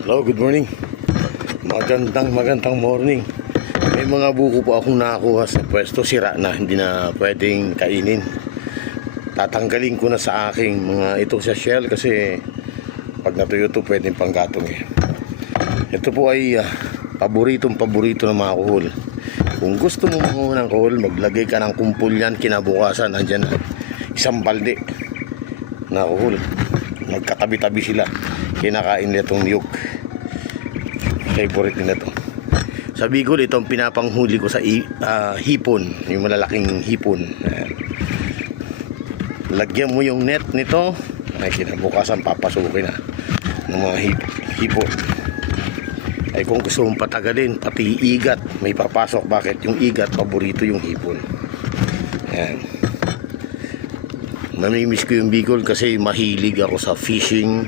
Hello, good morning. Magandang morning. May mga buko po akong nakakuha sa pwesto, sira na, hindi na pwedeng kainin. Tatanggalin ko na sa aking mga ito sa shell kasi pag natuyo ito pwedeng panggatong eh. Ito po ay paborito ng mga kuhol. Kung gusto mo manguha ng kuhol, maglagay ka ng kumpul yan, kinabukasan andyan na isang balde na kuhol. Magkatabi-tabi sila, kinakain nila itong niyog. Favorite nila to. Sa Bicol, ito ang pinapanghuli ko sa hipon, yung malalaking hipon. Lagyan mo yung net nito, ay kinabukasan papasukin na ng mga hipon. Ay kung gusto mong patagalin, pati igat may papasok. Bakit? Yung igat, paborito yung hipon. Ayan. Namimiss ko yung Bicol kasi mahilig ako sa fishing,